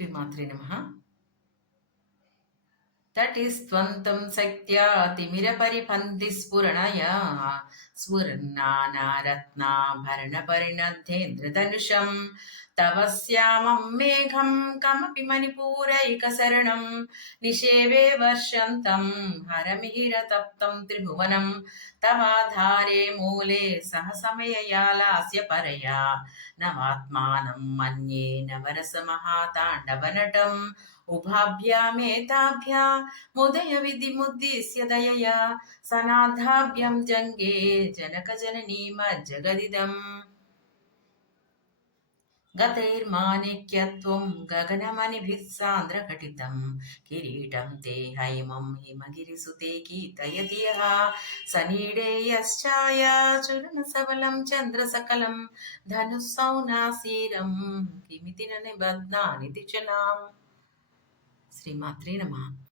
శ్రీమాత్రే నమః. తటిస్త్వంతం శక్త్యా తిమిరపరిపంథిస్ఫురణయా స్ఫురన్నానారత్నాభరణపరిణద్ధేంద్రధనుషం తవ శ్యామం మేఘం కమపి మణిపూరైకశరణం నిషేవే వర్షంతం హరమిహిరతప్తం త్రిభువనం తవాధారే మూలే సహసమయయాలాస్య పరయా నవాత్మానం మన్యే నవరసమహాతాండవనటం ఉభాభ్యామేతాభ్యాముదయ విధిముద్దిశ్య దయయా సనాథాభ్యం జంగే జనకజననీ మజ్జగదిదం గతైర్మాణిక్యత్వం గగనమణిభిः సాంద్రఘటితం కిరీటం తే హైమం హిమగిరిసుతే కీర్తయతి యః సనీడేయశ్చాయా చులనసబలం చంద్రసకలం ధనుస్సౌనాసీరం కిమితి న నిబధ్నాని దిశనాం. శ్రీమాత్రే నమః.